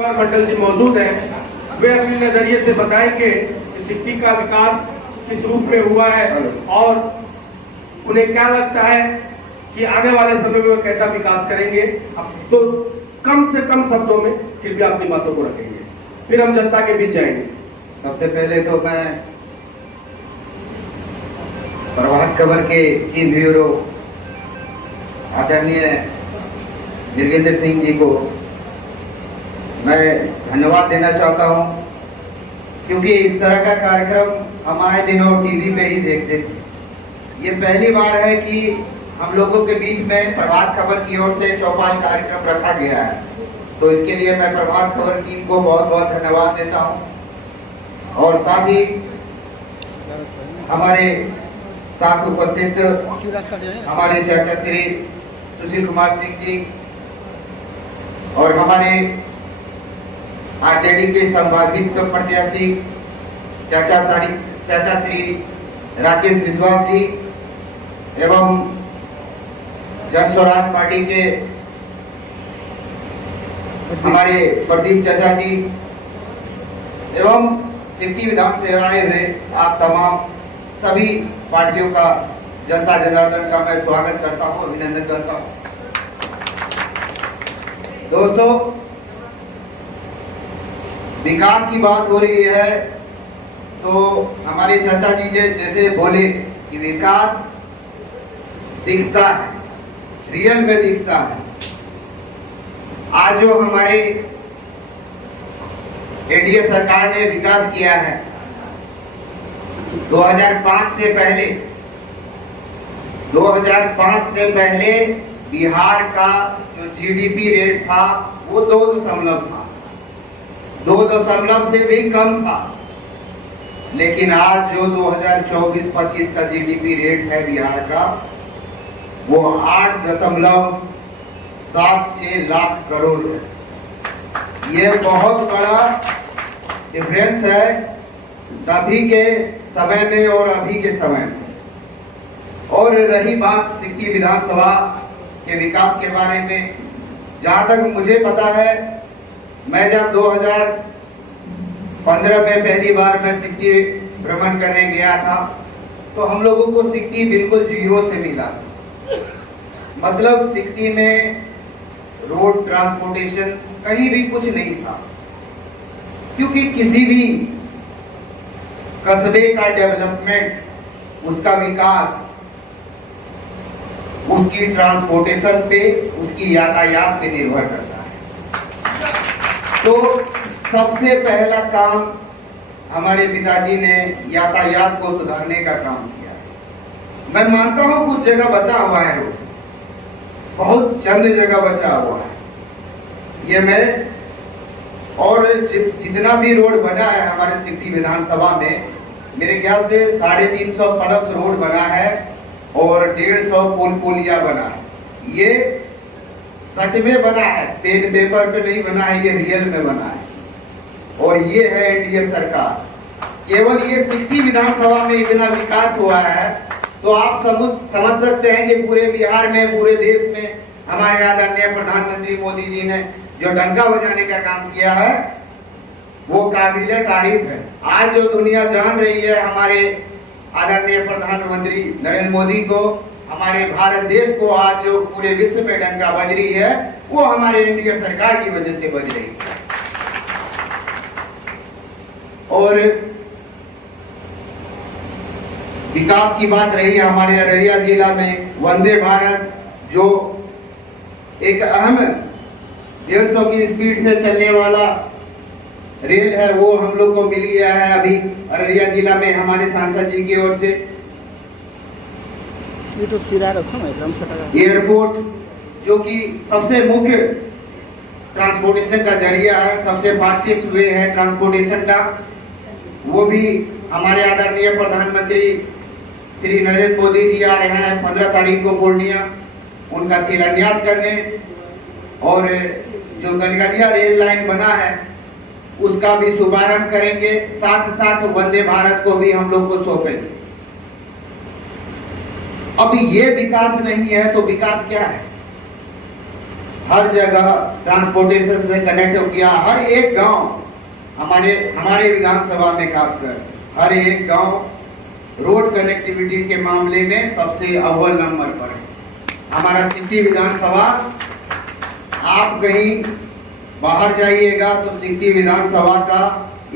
कुमार मंडल जी मौजूद हैं, वे अपने नजरिए से बताएंगे कि सिक्की का विकास किस रूप में हुआ है और उन्हें क्या लगता है कि आने वाले समय में वो कैसा विकास करेंगे। तो कम से कम शब्दों में कृपया अपनी बातों को रखेंगे, फिर हम जनता के बीच जाएंगे। सबसे पहले तो मैं प्रभात खबर के चीफ ब्यूरो आदरणीय वीरेंद्र सिंह जी को मैं धन्यवाद देना चाहता हूं, क्योंकि इस तरह का कार्यक्रम हम आए दिनों टीवी पे ही देखते थे। ये पहली बार है कि हम लोगों के बीच में प्रभात खबर की ओर से चौपाल कार्यक्रम रखा गया है, तो इसके लिए मैं प्रभात खबर टीम को बहुत बहुत धन्यवाद देता हूं। और साथ ही हमारे साथ उपस्थित हमारे चाचा श्री सुशील कुमार सिंह जी और हमारे आरजेडी के संभावित प्रत्याशी चाचा श्री राकेश विश्वास जी एवं जन स्वराज पार्टी के हमारे प्रदीप चाचा जी एवं सिक्की विधान से आए हुए आप तमाम सभी पार्टियों का जनता जनार्दन का मैं स्वागत करता हूं, अभिनंदन करता हूं। दोस्तों, विकास की बात हो रही है तो हमारे चाचा जी जैसे बोले कि विकास दिखता है, रियल में दिखता है। आज जो हमारे एनडीए सरकार ने विकास किया है, 2005 से पहले बिहार का जो जीडीपी रेट था वो 2.0 था, 2.0 से भी कम था। लेकिन आज जो 2024-25 का जीडीपी रेट है बिहार का, वो 8.76 लाख करोड़ है। ये बहुत बड़ा डिफरेंस है तभी के समय में और अभी के समय में। और रही बात सिक्की विधानसभा के विकास के बारे में, जहां तक मुझे पता है, मैं जब 2015 में पहली बार मैं सिक्की भ्रमण करने गया था तो हम लोगों को सिक्की बिल्कुल जीरो से मिला था। मतलब सिक्की में रोड ट्रांसपोर्टेशन कहीं भी कुछ नहीं था, क्योंकि किसी भी कस्बे का डेवलपमेंट, उसका विकास उसकी ट्रांसपोर्टेशन पे, उसकी यातायात पे निर्भर करता है। तो सबसे पहला काम हमारे पिताजी ने यातायात को सुधारने का काम किया। मैं मानता हूं कुछ जगह बचा हुआ है, रोड बहुत चंद जगह बचा हुआ है, ये मैं और जितना भी रोड बना है हमारे सिक्की विधानसभा में, मेरे ख्याल से 350 प्लस रोड बना है और 150 पुल पुलिया बना है। ये सच में बना है, पेन पेपर पे नहीं बना है, ये रियल में बना है। और ये है एनडीए सरकार। केवल ये सिक्की विधानसभा में इतना विकास हुआ है तो आप समझ सकते हैं कि पूरे बिहार में, पूरे देश में हमारे आदरणीय प्रधानमंत्री मोदी जी ने जो डंका बजाने का काम किया है वो काबिल तारीफ है। आज जो दुनिया जान रही है हमारे आदरणीय प्रधानमंत्री नरेंद्र मोदी को, हमारे भारत देश को, आज जो पूरे विश्व में डंका बज रही है वो हमारे इंडिया सरकार की वजह से बज रही है। और विकास की बात रही है, हमारे अररिया जिला में वंदे भारत जो एक अहम 150 की स्पीड से चलने वाला रेल है वो हम लोग को मिल गया है अभी अररिया जिला में हमारे सांसद जी की ओर से। एयरपोर्ट जो कि सबसे मुख्य ट्रांसपोर्टेशन का जरिया है, सबसे फास्टेस्ट वे है ट्रांसपोर्टेशन का, वो भी हमारे आदरणीय प्रधानमंत्री श्री नरेंद्र मोदी जी आ रहे हैं 15 तारीख को पूर्णिया, उनका शिलान्यास करने। और जो गलगलिया रेल लाइन बना है उसका भी शुभारंभ करेंगे, साथ साथ वंदे भारत को भी हम लोग को सौंपेंगे। अब ये विकास नहीं है तो विकास क्या है? हर जगह ट्रांसपोर्टेशन से कनेक्ट किया। हर एक गांव हमारे विधानसभा में खासकर हर एक गांव रोड कनेक्टिविटी के मामले में सबसे अव्वल नंबर पर है। हमारा सिटी विधानसभा, आप कहीं बाहर जाइएगा तो सिटी विधानसभा का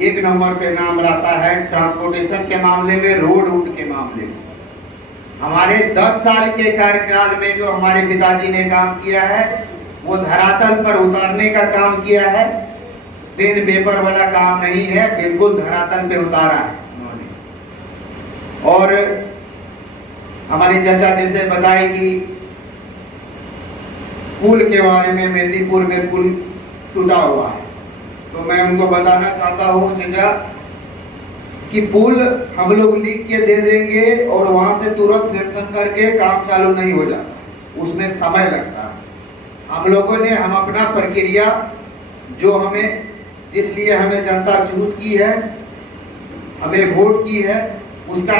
1 नंबर पे नाम रहता है ट्रांसपोर्टेशन के मामले में, रोड के मामले में। हमारे 10 साल के कार्यकाल में जो हमारे पिताजी ने काम किया है वो धरातल पर उतारने का काम किया है। पेन पेपर वाला काम नहीं है, बिल्कुल धरातल पे उतारा है उन्होंने। और हमारे चाचा जैसे बताए कि पुल के बारे में, मेदिनीपुर में पुल टूटा हुआ है, तो मैं उनको बताना चाहता हूँ चाचा कि पुल हम लोग लिख के दे देंगे और वहां से तुरंत सेंक्शन करके काम चालू नहीं हो जाता, उसमें समय लगता है। हम लोगों ने हम अपना प्रक्रिया जो हमें, इसलिए हमें जनता चूज की है, हमें वोट की है, उसका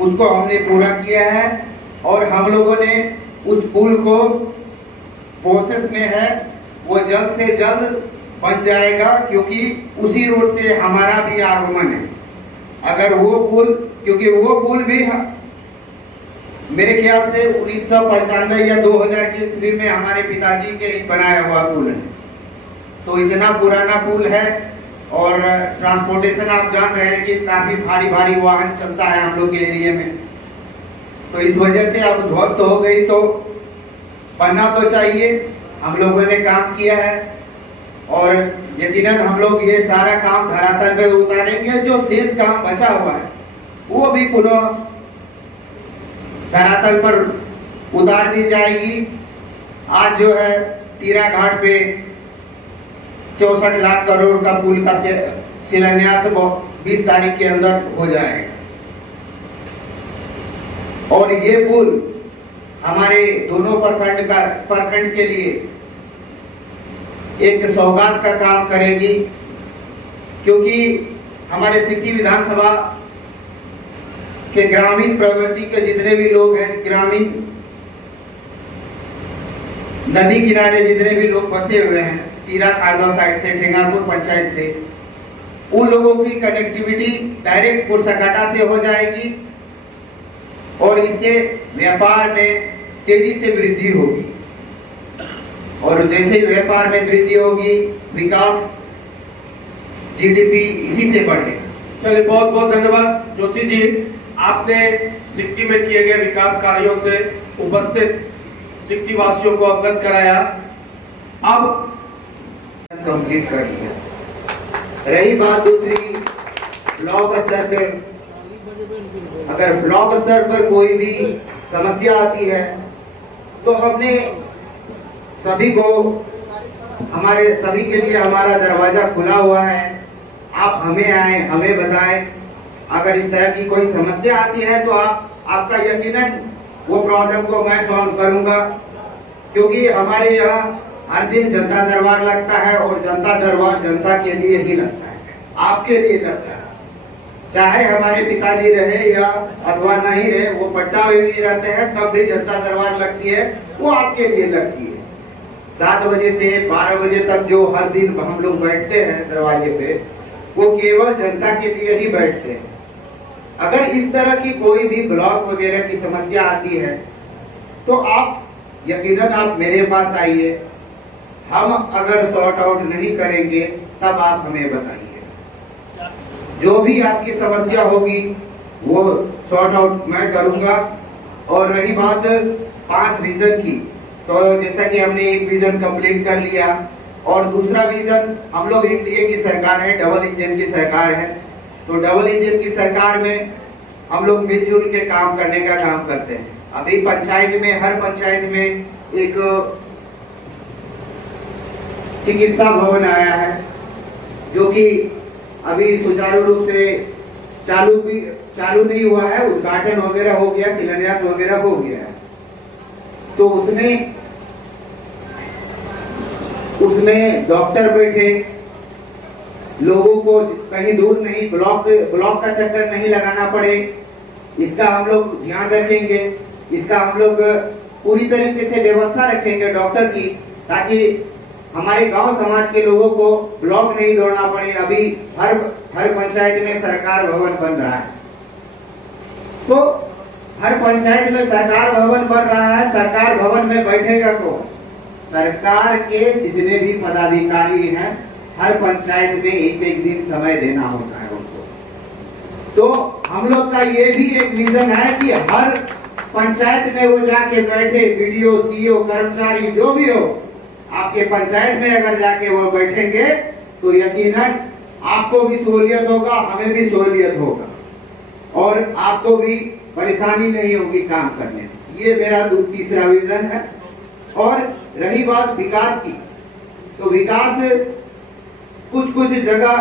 उसको हमने पूरा किया है। और हम लोगों ने उस पुल को प्रोसेस में है, वो जल्द से जल्द बन जाएगा, क्योंकि उसी रोड से हमारा भी आगमन है। अगर वो पुल, क्योंकि वो पुल भी मेरे ख्याल से 1995 या 2000 की ईस्वी में हमारे पिताजी के बनाया हुआ पुल है, तो इतना पुराना पुल है। और ट्रांसपोर्टेशन आप जान रहे हैं कि काफी भारी भारी वाहन चलता है हम लोग के एरिया में, तो इस वजह से अब ध्वस्त हो गई, तो बनना तो चाहिए। हम लोगों ने काम किया है और यकीनन हम लोग ये सारा काम धरातल पे उतारेंगे। जो शेष काम बचा हुआ है वो भी पुनः धरातल पर उतार दी जाएगी। आज जो है तीरा घाट पे 64 लाख करोड़ का पुल का शिलान्यास 20 तारीख के अंदर हो जाएगा। और ये पुल हमारे दोनों प्रखंड के लिए एक सौगात का काम करेगी, क्योंकि हमारे सिटी विधानसभा के ग्रामीण प्रवृत्ति के जितने भी लोग हैं, ग्रामीण नदी किनारे जितने भी लोग बसे हुए हैं, तीरा खारदा साइड से, ठेंगापुर पंचायत से, उन लोगों की कनेक्टिविटी डायरेक्ट कुरसाकाटा से हो जाएगी और इससे व्यापार में तेजी से वृद्धि होगी। और जैसे ही व्यापार में वृद्धि होगी, विकास, जीडीपी इसी से बढ़ेगा। चलिए, बहुत बहुत धन्यवाद जोशी जी, आपने सिक्की में किए गए विकास कार्यों से उपस्थित सिक्की वासियों को अवगत कराया। अब कंप्लीट कर दिया। रही बात दूसरी, ब्लॉक स्तर पे, अगर ब्लॉक स्तर पर कोई भी समस्या आती है तो हमने सभी को, हमारे सभी के लिए हमारा दरवाजा खुला हुआ है। आप हमें आए, हमें बताएं। अगर इस तरह की कोई समस्या आती है तो आपका यकीनन वो प्रॉब्लम को मैं सॉल्व करूंगा, क्योंकि हमारे यहाँ हर दिन जनता दरबार लगता है और जनता दरबार जनता के लिए ही लगता है, आपके लिए लगता है। चाहे हमारे पिताजी रहे या अथवा नहीं रहे, वो पटना में भी रहते हैं तब भी जनता दरबार लगती है, वो आपके लिए लगती है। 7 बजे से 12 बजे तक जो हर दिन हम लोग बैठते हैं दरवाजे पे, वो केवल जनता के लिए ही बैठते हैं। अगर इस तरह की कोई भी ब्लॉक वगैरह की समस्या आती है तो आप यकीनन आप मेरे पास आइए। हम अगर सॉर्ट आउट नहीं करेंगे तब आप हमें बताइए। जो भी आपकी समस्या होगी वो सॉर्ट आउट मैं करूंगा। और रही बात 5 विजन की, तो जैसा कि हमने एक विजन कंप्लीट कर लिया और दूसरा विजन, हम लोग इंडिया की सरकार है, डबल इंजन की सरकार है, तो डबल इंजन की सरकार में हम लोग मिलजुल के काम करने का काम करते हैं। अभी पंचायत में, हर पंचायत में एक चिकित्सा भवन आया है, जो कि अभी सुचारू रूप से चालू नहीं हुआ है, उद्घाटन वगैरह हो गया, शिलान्यास वगैरह हो गया है। तो उसमें डॉक्टर बैठे, लोगों को कहीं दूर नहीं, ब्लॉक का चक्कर नहीं लगाना पड़े, इसका हम लोग ध्यान रखेंगे। इसका हम लोग पूरी तरीके से व्यवस्था रखेंगे डॉक्टर की, ताकि हमारे गांव समाज के लोगों को ब्लॉक नहीं दौड़ना पड़े। अभी हर पंचायत में सरकार भवन बन रहा है, तो हर पंचायत में सरकार भवन बन रहा है। सरकार भवन में बैठेगा कौन? सरकार के जितने भी पदाधिकारी हैं, हर पंचायत में एक एक दिन समय देना होता है उनको। तो हम लोग का ये भी एक विजन है कि हर पंचायत में वो जाके बैठे, वीडियो, सीओ, कर्मचारी जो भी हो, आपके पंचायत में अगर जाके वो बैठेंगे तो यकीनन आपको भी सहूलियत होगा, हमें भी सहूलियत होगा, और आपको भी परेशानी नहीं होगी काम करने। ये मेरा तीसरा विजन है। और रही बात विकास की, तो विकास कुछ जगह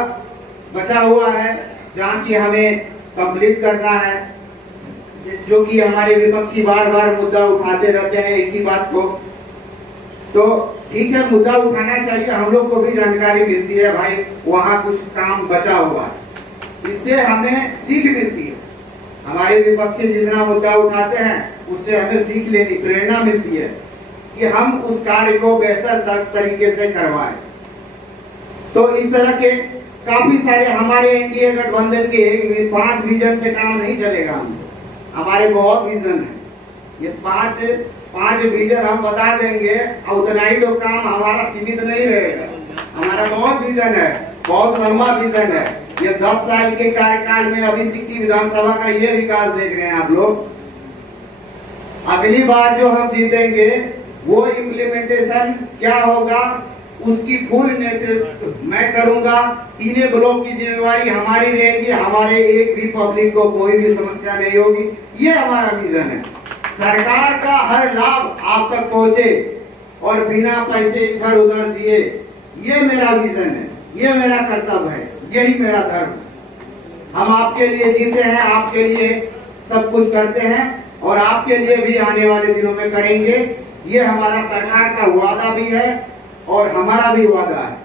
बचा हुआ है जहाँ की हमें कंप्लीट करना है, जो कि हमारे विपक्षी बार बार मुद्दा उठाते रहते हैं एक ही बात को। तो ठीक है, मुद्दा उठाना चाहिए, हम लोग को भी जानकारी मिलती है भाई वहाँ कुछ काम बचा हुआ है, इससे हमें सीख मिलती है। हमारे विपक्षी जितना मुद्दा उठाते हैं उससे हमें सीख लेनी, प्रेरणा मिलती है कि हम उस कार्य को बेहतर तरीके से करवाएं। तो इस तरह के काफी सारे हमारे एनडीए गठबंधन के 5 विजन से काम नहीं चलेगा। हमारे बहुत विजन है, ये पांच विजन हम बता देंगे और उतना ही लोग काम हमारा सीमित नहीं रहेगा। हमारा बहुत विजन है, बहुत लंबा विजन है। ये 10 साल के कार्यकाल में अभी सिक्की विधानसभा का ये विकास देख रहे हैं आप लोग। अगली बार जो हम जीतेंगे वो इम्प्लीमेंटेशन क्या होगा उसकी फुल नेतृत्व मैं करूंगा। तीनों ब्लॉक की जिम्मेवारी हमारी रहेगी, हमारे एक भी पब्लिक को कोई भी समस्या नहीं होगी। ये हमारा विजन है, सरकार का हर लाभ आप तक पहुंचे और बिना पैसे इधर उधर दिए। ये मेरा विजन है, ये मेरा कर्तव्य है, यही मेरा धर्म। हम आपके लिए जीते हैं, आपके लिए सब कुछ करते हैं और आपके लिए भी आने वाले दिनों में करेंगे। ये हमारा सरकार का वादा भी है और हमारा भी वादा है।